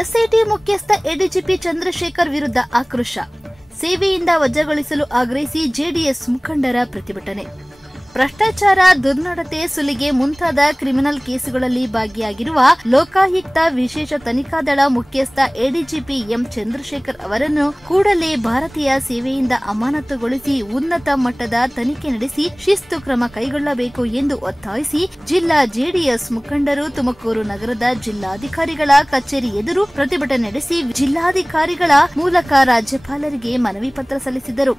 SIT ಮುಖ್ಯಸ್ಥ ADGP Chandrashekhar ವಿರುದ್ಧ ಆಕ್ರೋಶ. ಸೇವೆಯಿಂದ ವಜಾಗೊಳಿಸಲು ಆಗ್ರಹಿಸಿ ಜೆಡಿಎಸ್ ಮುಖಂಡರ ಪ್ರತಿಭಟನೆ. ಭ್ರಷ್ಟಾಚಾರ, ದುರ್ನಡತೆ, ಸುಲಿಗೆ ಮುಂತಾದ ಕ್ರಿಮಿನಲ್ ಕೇಸುಗಳಲ್ಲಿ ಭಾಗಿಯಾಗಿರುವ ಲೋಕಾಯುಕ್ತ ವಿಶೇಷ ತನಿಖಾ ದಳ ಮುಖ್ಯಸ್ಥ ಎಡಿಜಿಪಿ ಎಂ ಚಂದ್ರಶೇಖರ್ ಅವರನ್ನು ಕೂಡಲೇ ಭಾರತೀಯ ಸೇವೆಯಿಂದ ಅಮಾನತುಗೊಳಿಸಿ ಉನ್ನತ ಮಟ್ಟದ ತನಿಖೆ ನಡೆಸಿ ಶಿಸ್ತು ಕ್ರಮ ಕೈಗೊಳ್ಳಬೇಕು ಎಂದು ಒತ್ತಾಯಿಸಿ ಜಿಲ್ಲಾ ಜೆಡಿಎಸ್ ಮುಖಂಡರು ತುಮಕೂರು ನಗರದ ಜಿಲ್ಲಾಧಿಕಾರಿಗಳ ಕಚೇರಿ ಎದುರು ಪ್ರತಿಭಟನೆ ನಡೆಸಿ ಜಿಲ್ಲಾಧಿಕಾರಿಗಳ ಮೂಲಕ ರಾಜ್ಯಪಾಲರಿಗೆ ಮನವಿ ಪತ್ರ ಸಲ್ಲಿಸಿದರು.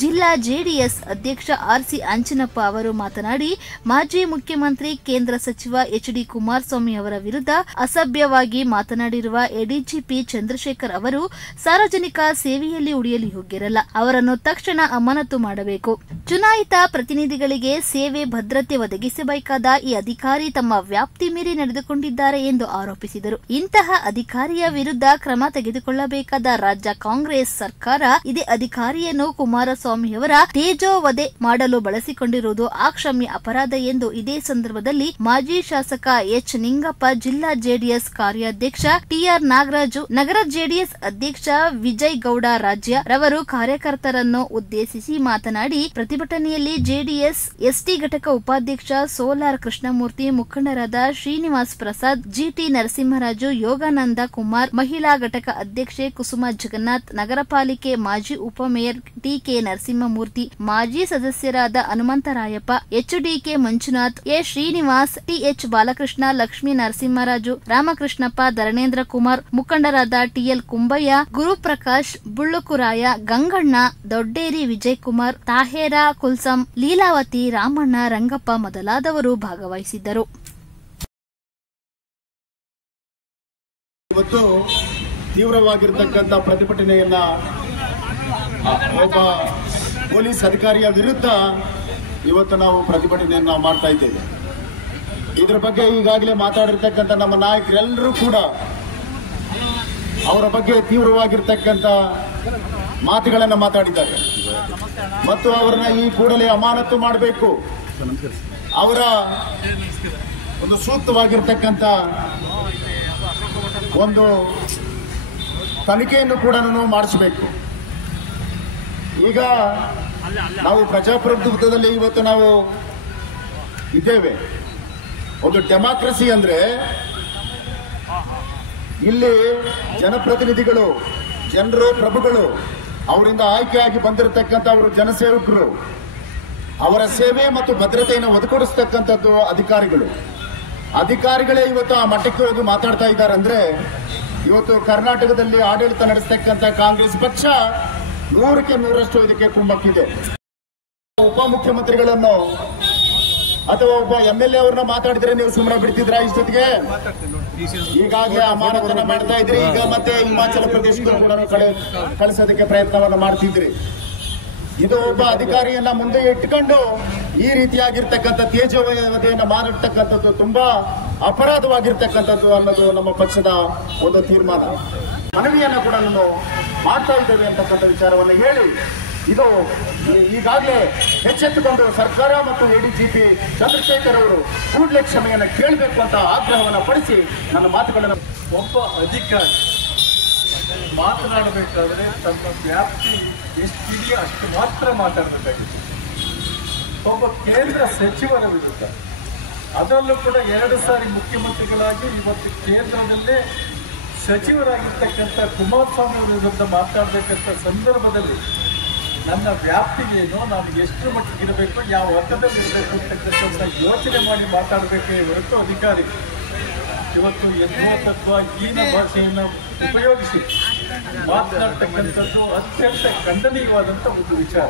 ಜಿಲ್ಲಾ ಜೆಡಿಎಸ್ ಅಧ್ಯಕ್ಷ ಆರ್ಸಿ ಅಂಚನಪ್ಪ ಅವರು ಮಾತನಾಡಿ, ಮಾಜಿ ಮುಖ್ಯಮಂತ್ರಿ ಕೇಂದ್ರ ಸಚಿವ ಎಚ್ಡಿ ಕುಮಾರಸ್ವಾಮಿ ಅವರ ವಿರುದ್ಧ ಅಸಭ್ಯವಾಗಿ ಮಾತನಾಡಿರುವ ಎಡಿಜಿಪಿ ಚಂದ್ರಶೇಖರ್ ಅವರು ಸಾರ್ವಜನಿಕ ಸೇವೆಯಲ್ಲಿ ಉಳಿಯಲು ಯೋಗ್ಯರಲ್ಲ. ಅವರನ್ನು ತಕ್ಷಣ ಅಮಾನತು ಮಾಡಬೇಕು. ಚುನಾಯಿತ ಪ್ರತಿನಿಧಿಗಳಿಗೆ ಸೇವೆ ಭದ್ರತೆ ಒದಗಿಸಬೇಕಾದ ಈ ಅಧಿಕಾರಿ ತಮ್ಮ ವ್ಯಾಪ್ತಿ ಮೀರಿ ನಡೆದುಕೊಂಡಿದ್ದಾರೆ ಎಂದು ಆರೋಪಿಸಿದರು. ಇಂತಹ ಅಧಿಕಾರಿಯ ವಿರುದ್ಧ ಕ್ರಮ ತೆಗೆದುಕೊಳ್ಳಬೇಕಾದ ರಾಜ್ಯ ಕಾಂಗ್ರೆಸ್ ಸರ್ಕಾರ ಇದೇ ಅಧಿಕಾರಿಯನ್ನು ಕುಮಾರಸ್ವಾಮಿಯವರ ತೇಜೋವಧೆ ಮಾಡಲು ಬಳಸಿಕೊಂಡಿರುವುದು ಅಕ್ಷಮ್ಯ ಅಪರಾಧ ಎಂದು ಇದೇ ಸಂದರ್ಭದಲ್ಲಿ ಮಾಜಿ ಶಾಸಕ ಎಚ್ ನಿಂಗಪ್ಪ, ಜಿಲ್ಲಾ ಜೆಡಿಎಸ್ ಕಾರ್ಯಾಧ್ಯಕ್ಷ ಟಿಆರ್ ನಾಗರಾಜು, ನಗರ ಜೆಡಿಎಸ್ ಅಧ್ಯಕ್ಷ ವಿಜಯ್ ಗೌಡ ರಾಜ್ಯ ರವರು ಕಾರ್ಯಕರ್ತರನ್ನು ಉದ್ದೇಶಿಸಿ ಮಾತನಾಡಿ, ಪ್ರತಿಭಟನೆಯಲ್ಲಿ ಜೆಡಿಎಸ್ ಎಸ್ಟಿ ಘಟಕ ಉಪಾಧ್ಯಕ್ಷ ಸೋಲಾರ್ ಕೃಷ್ಣಮೂರ್ತಿ, ಮುಖಂಡರಾದ ಶ್ರೀನಿವಾಸ್ ಪ್ರಸಾದ್, ಜಿಟಿ ನರಸಿಂಹರಾಜು, ಯೋಗಾನಂದ ಕುಮಾರ್, ಮಹಿಳಾ ಘಟಕ ಅಧ್ಯಕ್ಷೆ ಕುಸುಮ ಜಗನ್ನಾಥ್, ನಗರ ಪಾಲಿಕೆ ಮಾಜಿ ಉಪಮೇಯರ್ ಟಿಕೆ ನರಸಿಂಹಮೂರ್ತಿ, ಮಾಜಿ ಸದಸ್ಯರಾದ Hanumantharayappa, HDK Manjunath, A Srinivas, TH Balakrishna, Lakshmi Narasimharaju, Ramakrishnappa, Dharanendra Kumar, ಮುಖಂಡರಾದ ಟಿಎಲ್ ಕುಂಬಯ್ಯ, ಗುರುಪ್ರಕಾಶ್, ಬುಳ್ಳುಕುರಾಯ, ಗಂಗಣ್ಣ, ದೊಡ್ಡೇರಿ ವಿಜಯಕುಮಾರ್, ತಾಹೇರ ಕುಲ್ಸಂ, ಲೀಲಾವತಿ, ರಾಮಣ್ಣ, ರಂಗಪ್ಪ ಮೊದಲಾದವರು ಭಾಗವಹಿಸಿದ್ದರು. ಇವತ್ತು ತೀವ್ರವಾಗಿರತಕ್ಕಂಥ ಪ್ರತಿಭಟನೆಯನ್ನ ಒಬ್ಬ ಪೊಲೀಸ್ ಅಧಿಕಾರಿಯ ವಿರುದ್ಧ ಇವತ್ತು ನಾವು ಪ್ರತಿಭಟನೆಯನ್ನ ಮಾಡ್ತಾ ಇದ್ದೇವೆ. ಇದ್ರ ಬಗ್ಗೆ ಈಗಾಗಲೇ ಮಾತಾಡಿರ್ತಕ್ಕಂಥ ನಮ್ಮ ನಾಯಕರೆಲ್ಲರೂ ಕೂಡ ಅವರ ಬಗ್ಗೆ ತೀವ್ರವಾಗಿರ್ತಕ್ಕಂಥ ಮಾತುಗಳನ್ನು ಮಾತಾಡಿದ್ದಾರೆ ಮತ್ತು ಅವರನ್ನ ಈ ಕೂಡಲೇ ಅಮಾನತು ಮಾಡಬೇಕು. ಅವರ ಒಂದು ಸೂಕ್ತವಾಗಿರ್ತಕ್ಕಂಥ ಒಂದು ತನಿಖೆಯನ್ನು ಕೂಡ ಮಾಡಿಸಬೇಕು. ಈಗ ನಾವು ಪ್ರಜಾಪ್ರಭುತ್ವದಲ್ಲಿ ಇವತ್ತು ನಾವು ಇದ್ದೇವೆ. ಒಂದು ಡೆಮಾಕ್ರಸಿ ಅಂದ್ರೆ ಇಲ್ಲಿ ಜನಪ್ರತಿನಿಧಿಗಳು, ಜನರು, ಪ್ರಭುಗಳು, ಅವರಿಂದ ಆಯ್ಕೆಯಾಗಿ ಬಂದಿರತಕ್ಕಂಥ ಅವರು ಜನಸೇವಕರು, ಅವರ ಸೇವೆ ಮತ್ತು ಭದ್ರತೆಯನ್ನು ಒದಗಿಸ್ತಕ್ಕಂಥದ್ದು ಅಧಿಕಾರಿಗಳೇ ಇವತ್ತು ಆ ಮಟ್ಟಕ್ಕೆ ಹೋಗಿ ಮಾತಾಡ್ತಾ ಇದ್ದಾರೆ. ಅಂದ್ರೆ ಇವತ್ತು ಕರ್ನಾಟಕದಲ್ಲಿ ಆಡಳಿತ ನಡೆಸತಕ್ಕಂಥ ಕಾಂಗ್ರೆಸ್ ಪಕ್ಷ 100ಕ್ಕೆ 100ರಷ್ಟು ಇದಕ್ಕೆ ಕುಮ್ಮಕ್ಕಿದೆ. ಉಪಮುಖ್ಯಮಂತ್ರಿಗಳನ್ನು ಅಥವಾ ಒಬ್ಬ MLA ಅವ್ರನ್ನ ಮಾತಾಡಿದ್ರೆ ನೀವು ಸುಮ್ಮನೆ ಬಿಡ್ತಿದ್ರ? ಇಷ್ಟೊತ್ತಿಗೆ ಈಗಾಗಲೇ ಅಮಾನತನ್ನ ಮಾಡ್ತಾ ಇದ್ರಿ. ಈಗ ಮತ್ತೆ ಹಿಮಾಚಲ ಪ್ರದೇಶಕ್ಕೂ ಕೂಡ ಕಳಿಸೋದಕ್ಕೆ ಪ್ರಯತ್ನವನ್ನು ಮಾಡ್ತಿದ್ರಿ. ಇದು ಒಬ್ಬ ಅಧಿಕಾರಿಯನ್ನ ಮುಂದೆ ಇಟ್ಕೊಂಡು ಈ ರೀತಿಯಾಗಿರ್ತಕ್ಕಂಥ ತೇಜೋವಧೆಯನ್ನ ಮಾಡಿರ್ತಕ್ಕಂಥದ್ದು ತುಂಬಾ ಅಪರಾಧವಾಗಿರ್ತಕ್ಕಂಥದ್ದು ಅನ್ನೋದು ನಮ್ಮ ಪಕ್ಷದ ಒಂದು ತೀರ್ಮಾನ. ಮನವಿಯನ್ನ ಕೂಡ ನಾವು ಮಾಡ್ತಾ ಇದ್ದೇವೆ ಅಂತಕ್ಕಂಥ ವಿಚಾರವನ್ನು ಹೇಳಿ, ಇದು ಈಗಾಗಲೇ ಎಚ್ಚೆತ್ತುಕೊಂಡು ಸರ್ಕಾರ ಮತ್ತು ಎಡಿಜಿಪಿ ಚಂದ್ರಶೇಖರ್ ಅವರು ಕೂಡಲೇ ಕ್ಷಮೆಯನ್ನು ಕೇಳಬೇಕು ಅಂತ ಆಗ್ರಹವನ್ನು ಪಡಿಸಿ ನನ್ನ ಮಾತುಗಳನ್ನು. ಒಬ್ಬ ಅಧಿಕಾರಿ ಮಾತನಾಡಬೇಕಾದ್ರೆ ತಮ್ಮ ವ್ಯಾಪ್ತಿ ಎಷ್ಟಿದೆಯೋ ಅಷ್ಟು ಮಾತ್ರ ಮಾತಾಡಬೇಕಾಗಿದೆ. ಒಬ್ಬ ಕೇಂದ್ರ ಸಚಿವರ ವಿರುದ್ಧ, ಅದರಲ್ಲೂ ಕೂಡ 2 ಸಾರಿ ಮುಖ್ಯಮಂತ್ರಿಗಳಾಗಿ ಇವತ್ತು ಕೇಂದ್ರದಲ್ಲೇ ಸಚಿವರಾಗಿರ್ತಕ್ಕಂಥ ಕುಮಾರಸ್ವಾಮಿ ಅವರ ವಿರುದ್ಧ ಮಾತಾಡಬೇಕಂತ ಸಂದರ್ಭದಲ್ಲಿ ನನ್ನ ವ್ಯಾಪ್ತಿಗೇನೋ, ನಾನು ಎಷ್ಟು ಮಟ್ಟಿಗೆ ಇರಬೇಕು, ಯಾವ ವರ್ಗದಲ್ಲಿ ಇರಬೇಕು ಅಂತಕ್ಕಂಥ ಯೋಚನೆ ಮಾಡಿ ಮಾತಾಡಬೇಕೇ ಹೊರತು ಅಧಿಕಾರಿ ಇವತ್ತು ಯಥಾತತ್ವ ಹೀನ ಭಾಷೆಯನ್ನು ಉಪಯೋಗಿಸಿ ಮಾತನಾಡ್ತಕ್ಕಂಥದ್ದು ಅತ್ಯಂತ ಖಂಡನೀಯವಾದಂಥ ಒಂದು ವಿಚಾರ.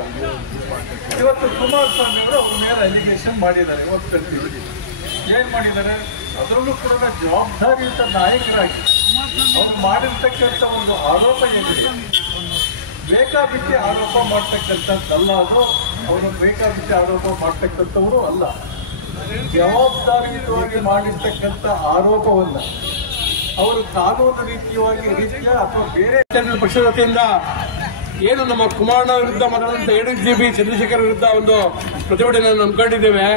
ಇವತ್ತು ಕುಮಾರಸ್ವಾಮಿ ಅವರು ಅವ್ರ ಮೇಲೆ ಅಲಿಗೇಷನ್ ಮಾಡಿದ್ದಾರೆ. ಏನ್ ಮಾಡಿದ್ದಾರೆ? ಅದರಲ್ಲೂ ಕೂಡ ಜವಾಬ್ದಾರಿಯುತ ನಾಯಕರಾಗಿ ಅವ್ರು ಮಾಡಿರ್ತಕ್ಕಂಥ ಒಂದು ಆರೋಪ ಏನಿದೆ, ಬೇಕಾಬಿಟ್ಟಿ ಆರೋಪ ಮಾಡ್ತಕ್ಕಂಥದ್ದಲ್ಲ. ಅದು ಅವರು ಬೇಕಾಬಿಟ್ಟಿ ಆರೋಪ ಮಾಡ್ತಕ್ಕಂಥವರು ಅಲ್ಲ. ಜವಾಬ್ದಾರಿಯುತವಾಗಿ ಮಾಡಿರ್ತಕ್ಕಂಥ ಆರೋಪವನ್ನ ಅವರು ಕಾನೂನು ರೀತಿಯ ಅಥವಾ ಬೇರೆ ಪಕ್ಷದ ವತಿಯಿಂದ ಏನು ನಮ್ಮ ಕುಮಾರಣ್ಣ ವಿರುದ್ಧ ಮಾತಾಡುವಂತ ಎಡಿಜಿಪಿ ಚಂದ್ರಶೇಖರ್ ವಿರುದ್ಧ ಒಂದು ಪ್ರತಿಭಟನೆಯನ್ನು ಹಮ್ಮಿಕೊಂಡಿದ್ದೇವೆ.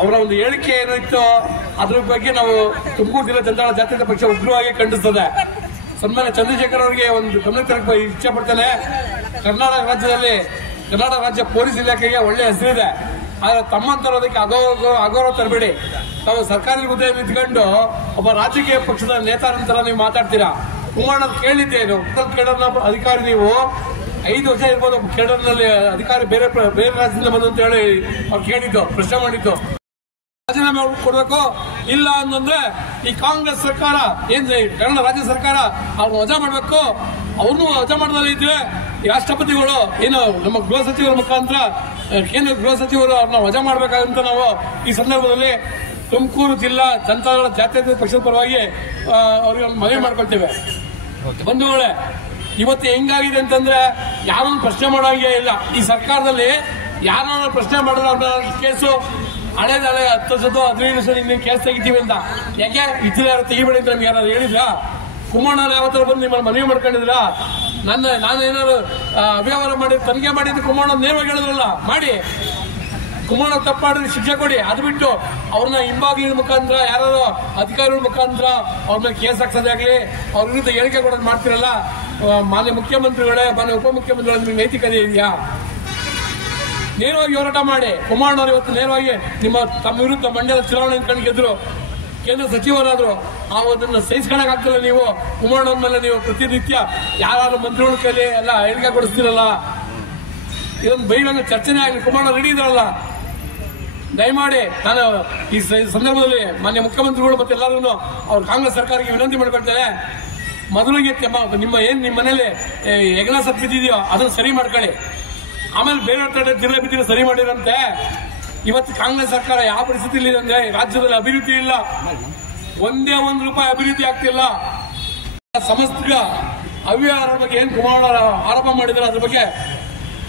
ಅವರ ಒಂದು ಹೇಳಿಕೆ ಏನು ಇತ್ತು ಅದ್ರ ಬಗ್ಗೆ ನಾವು ತುಮಕೂರು ಜಿಲ್ಲಾ ಜನತಾದಳ ಜಾತ್ಯತೀತ ಪಕ್ಷ ಉಗ್ರವಾಗಿ ಖಂಡಿಸ್ತದೆ. ಸನ್ಮಾನ್ಯ ಚಂದ್ರಶೇಖರ್ ಅವರಿಗೆ ಒಂದು ಗಮನ ತರಕ್ಕೆ ಇಚ್ಛೆ ಪಡ್ತಾನೆ. ಕರ್ನಾಟಕ ರಾಜ್ಯ ಪೊಲೀಸ್ ಇಲಾಖೆಗೆ ಒಳ್ಳೆ ಹೆಸರಿದೆ. ಆದ್ರೆ ತಮ್ಮಂತರೋದಕ್ಕೆ ಅಗೌರವ ತರಬೇಡಿ. ತಾವು ಸರ್ಕಾರಿ ಹುದ್ದೆಯಲ್ಲಿ ನಿಂತ್ಕೊಂಡು ಒಬ್ಬ ರಾಜಕೀಯ ಪಕ್ಷದ ನೇತಾರಂತರ ನೀವು ಮಾತಾಡ್ತೀರಾ. ಕುಮಾರಣ್ಣ ಕೇಳಿದ್ದೇನು ಕೇಡರ್ನ ಅಧಿಕಾರಿ, ನೀವು 5 ವರ್ಷ ಇರ್ಬೋದು ಕೇಡರ್ನಲ್ಲಿ ಅಧಿಕಾರಿ ಬೇರೆ ರಾಜ್ಯದಿಂದ ಬಂದು ಅಂತ ಹೇಳಿ ಅವ್ರು ಕೇಳಿದ್ದು, ಪ್ರಶ್ನೆ ಮಾಡಿದ್ದು. ರಾಜೀನಾಮೆ ಕೊಡಬೇಕು, ಇಲ್ಲ ಅಂತಂದ್ರೆ ಈ ಕಾಂಗ್ರೆಸ್ ಸರ್ಕಾರ ಏನ್ ಕನ್ನಡ ರಾಜ್ಯ ಸರ್ಕಾರ ಅವ್ರನ್ನ ವಜಾ ಮಾಡಬೇಕು. ಅವ್ರನ್ನೂ ವಜಾ ಮಾಡದಲ್ಲಿ ಇದ್ರೆ ರಾಷ್ಟ್ರಪತಿಗಳು ಏನು ನಮ್ಮ ಗೃಹ ಸಚಿವರ ಮುಖಾಂತರ ಕೇಂದ್ರ ಗೃಹ ಸಚಿವರು ಅವ್ರನ್ನ ವಜಾ ಮಾಡಬೇಕಾದಂತ ನಾವು ಈ ಸಂದರ್ಭದಲ್ಲಿ ತುಮಕೂರು ಜಿಲ್ಲಾ ಜನತಾದಳ ಜಾತ್ಯತೀತ ಪಕ್ಷದ ಪರವಾಗಿ ಅವ್ರಿಗೆ ಮನವಿ ಮಾಡ್ಕೊಳ್ತೇವೆ. ಬಂಧುಗಳೇ, ಇವತ್ತು ಹೆಂಗಾಗಿದೆ ಅಂತಂದ್ರೆ ಯಾರನ್ನು ಪ್ರಶ್ನೆ ಮಾಡೋಂಗೇ ಇಲ್ಲ. ಈ ಸರ್ಕಾರದಲ್ಲಿ ಯಾರನ್ನ ಪ್ರಶ್ನೆ ಮಾಡಿದ್ರೆ ಅವ್ರನ್ನ ಕೇಸು ಹಳೇದ 10 ವರ್ಷದ್ದು 15 ವರ್ಷ ನೀವು ಕೇಸ್ ತೆಗಿತೀವಿ ಅಂತ. ಯಾಕೆ ಇದ್ರೆ ಯಾರು ತೆಗಿಬೇಡಿ ಅಂತ ನಮ್ಗೆ ಯಾರು ಹೇಳಿಲ್ಲ? ಕುಮಾರಣ್ಣ ಯಾವತ್ತಾರು ಬಂದು ನಿಮ್ಮನ್ನು ಮನವಿ ಮಾಡ್ಕೊಂಡಿದ್ರ? ನಾನೇನಾದ್ರು ಅವ್ಯವಹಾರ ಮಾಡಿ ತನಿಖೆ ಮಾಡಿದ್ದು ಕುಮಾರಣ್ಣ ನೇರವಾಗಿ ಹೇಳಿದ್ರಲ್ಲ, ಮಾಡಿ. ಕುಮಾರಣ್ಣ ತಪ್ಪು ಮಾಡಿದ್ರೆ ಶಿಕ್ಷೆ ಕೊಡಿ. ಅದು ಬಿಟ್ಟು ಅವ್ರನ್ನ ಹಿಂಬಾಗಿಲಿನ ಮುಖಾಂತರ ಯಾರು ಅಧಿಕಾರಿಗಳ ಮುಖಾಂತರ ಅವ್ರ ಮೇಲೆ ಕೇಸ್ ಹಾಕ್ಸೋದಾಗ್ಲಿ, ಅವ್ರ ವಿರುದ್ಧ ಹೇಳಿಕೆ ಕೊಡೋದು ಮಾಡ್ತಿರಲ್ಲ. ಮಾನ್ಯ ಮುಖ್ಯಮಂತ್ರಿಗಳೇ, ಮಾನ್ಯ ಉಪಮುಖ್ಯಮಂತ್ರಿಗಳೇ, ನಿಮ್ಗೆ ನೈತಿಕತೆ ಇದೆಯಾ? ನೇರವಾಗಿ ಹೋರಾಟ ಮಾಡಿ. ಕುಮಾರಣ್ಣವರು ಇವತ್ತು ನೇರವಾಗಿ ತಮ್ಮ ವಿರುದ್ಧ ಮಂಡ್ಯದ ಚುನಾವಣೆ ಕಣ್ ಗೆದ್ರು, ಕೇಂದ್ರ ಸಚಿವರಾದ್ರು. ಅದನ್ನ ಸಹಿಸ್ಕೊಳಕ್ಕಾಗ್ತಿಲ್ಲ. ನೀವು ಕುಮಾರಣ್ಣವ್ರ ಮೇಲೆ ನೀವು ಪ್ರತಿನಿತ್ಯ ಯಾರು ಮಂತ್ರಿಗಳ ಕೈಲಿ ಎಲ್ಲ ಹೇಳಿಕೆ ಕೊಡಿಸ್ತಿರಲ್ಲ. ಇದೊಂದು ಬೈವಂಗ ಚರ್ಚೆನೇ ಆಗಲಿ. ಕುಮಾರಣ್ಣ ರೆಡಿ ಇದಾರಲ್ಲ, ದಯಮಾಡಿ ನಾನು ಈ ಸಂದರ್ಭದಲ್ಲಿ ಮಾನ್ಯ ಮುಖ್ಯಮಂತ್ರಿಗಳು ಮತ್ತೆ ಎಲ್ಲರೂ ಅವ್ರು ಕಾಂಗ್ರೆಸ್ ಸರ್ಕಾರಕ್ಕೆ ವಿನಂತಿ ಮಾಡ್ಕೊಳ್ತೇನೆ. ಮೊದಲಿಗೆ ನಿಮ್ಮ ಮನೇಲಿ ಹೆಗಲ ಸತ್ ಬಿದ್ದಿದೆಯೋ ಅದನ್ನು ಸರಿ ಮಾಡ್ಕೊಳ್ಳಿ. ಆಮೇಲೆ ಬೇರೆ ಜಿಲ್ಲೆ ಬಿದ್ದಿರೋ ಸರಿ ಮಾಡಿರಂತೆ. ಇವತ್ತು ಕಾಂಗ್ರೆಸ್ ಸರ್ಕಾರ ಯಾವ ಪರಿಸ್ಥಿತಿಯಲ್ಲಿ ಇದೆ ಅಂದ್ರೆ ರಾಜ್ಯದಲ್ಲಿ ಅಭಿವೃದ್ಧಿ ಇಲ್ಲ, ಒಂದೇ ₹1 ಅಭಿವೃದ್ಧಿ ಆಗ್ತಿಲ್ಲ. ಸಮಸ್ತ ಅವ್ಯವಹಾರದ ಬಗ್ಗೆ ಏನ್ ಕುಮಾರಣ್ಣ ಆರೋಪ ಮಾಡಿದ್ರೆ ಅದ್ರ ಬಗ್ಗೆ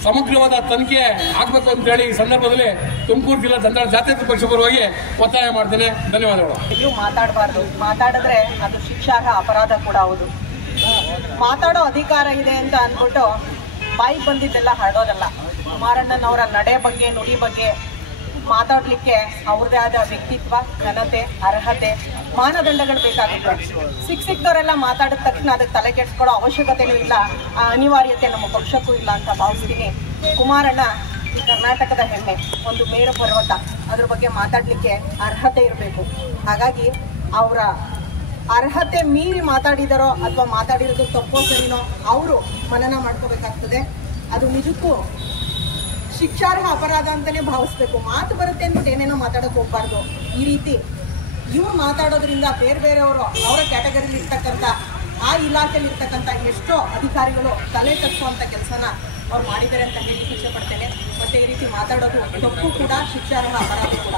ಸಮಗ್ರವಾದ ತನಿಖೆ ಆಗ್ಬೇಕು ಅಂತ ಹೇಳಿ ಈ ಸಂದರ್ಭದಲ್ಲಿ ತುಮಕೂರು ಜಿಲ್ಲಾ ಜನತಾದಳ ಜಾತ್ಯತೀತ ಪಕ್ಷ ಪರವಾಗಿ ಒತ್ತಾಯ ಮಾಡ್ತೇನೆ. ಧನ್ಯವಾದಗಳು. ನೀವು ಮಾತಾಡಬಾರ್ದು, ಮಾತಾಡಿದ್ರೆ ಅದು ಶಿಕ್ಷಾರ್ಹ ಅಪರಾಧ ಕೂಡ ಹೌದು. ಮಾತಾಡೋ ಅಧಿಕಾರ ಇದೆ ಅಂತ ಅಂದ್ಬಿಟ್ಟು ಬಾಯಿ ಬಂದಿದ್ದೆಲ್ಲ ಹರಡೋದಲ್ಲ. ಕುಮಾರಣ್ಣನವರ ನಡೆ ಬಗ್ಗೆ, ನುಡಿ ಬಗ್ಗೆ ಮಾತಾಡ್ಲಿಕ್ಕೆ ಅವ್ರದೇ ಆದ ವ್ಯಕ್ತಿತ್ವ, ಘನತೆ, ಅರ್ಹತೆ, ಮಾನದಂಡಗಳು ಬೇಕಾಗುತ್ತೆ. ಸಿಕ್ದವರೆಲ್ಲ ಮಾತಾಡಿದ ತಕ್ಷಣ ಅದಕ್ಕೆ ತಲೆ ಕೆಡಿಸ್ಕೊಳ್ಳೋ ಅವಶ್ಯಕತೆನೂ ಇಲ್ಲ, ಆ ಅನಿವಾರ್ಯತೆ ನಮ್ಮ ಪಕ್ಷಕ್ಕೂ ಇಲ್ಲ ಅಂತ ಭಾವಿಸ್ತೀನಿ. ಕುಮಾರಣ್ಣ ಈ ಕರ್ನಾಟಕದ ಹೆಮ್ಮೆ, ಒಂದು ಮೇರು ಪರ್ವತ. ಅದ್ರ ಬಗ್ಗೆ ಮಾತಾಡ್ಲಿಕ್ಕೆ ಅರ್ಹತೆ ಇರಬೇಕು. ಹಾಗಾಗಿ ಅವರ ಅರ್ಹತೆ ಮೀರಿ ಮಾತಾಡಿದಾರೋ ಅಥವಾ ಮಾತಾಡಿರೋದು ತಪ್ಪೋ ಸರಿನೋ ಅವರು ಮನನ ಮಾಡ್ಕೋಬೇಕಾಗ್ತದೆ. ಅದು ನಿಜಕ್ಕೂ ಶಿಕ್ಷಾರ್ಹ ಅಪರಾಧ ಅಂತಾನೆ ಭಾವಿಸ್ಬೇಕು. ಮಾತು ಬರುತ್ತೆ ಅಂದ್ಬಿಟ್ಟು ಏನೇನೋ ಮಾತಾಡೋಕೆ ಹೋಗ್ಬಾರ್ದು. ಈ ರೀತಿ ಇವ್ರು ಮಾತಾಡೋದ್ರಿಂದ ಬೇರೆಯವರು ಅವರ ಕ್ಯಾಟಗರಿಲಿ ಇರ್ತಕ್ಕಂಥ ಆ ಇಲಾಖೆಯಲ್ಲಿ ಇರ್ತಕ್ಕಂಥ ಎಷ್ಟೋ ಅಧಿಕಾರಿಗಳು ತಲೆ ತಗ್ಸುವಂಥ ಕೆಲಸನ ಅವ್ರು ಮಾಡಿದ್ದಾರೆ ಅಂತ ಹೇಳಿ ಇಚ್ಛೆ ಪಡ್ತೇನೆ. ಮತ್ತೆ ಈ ರೀತಿ ಮಾತಾಡೋದು ತಪ್ಪು ಕೂಡ, ಶಿಕ್ಷಾರ್ಹ ಅಪರಾಧ ಕೂಡ.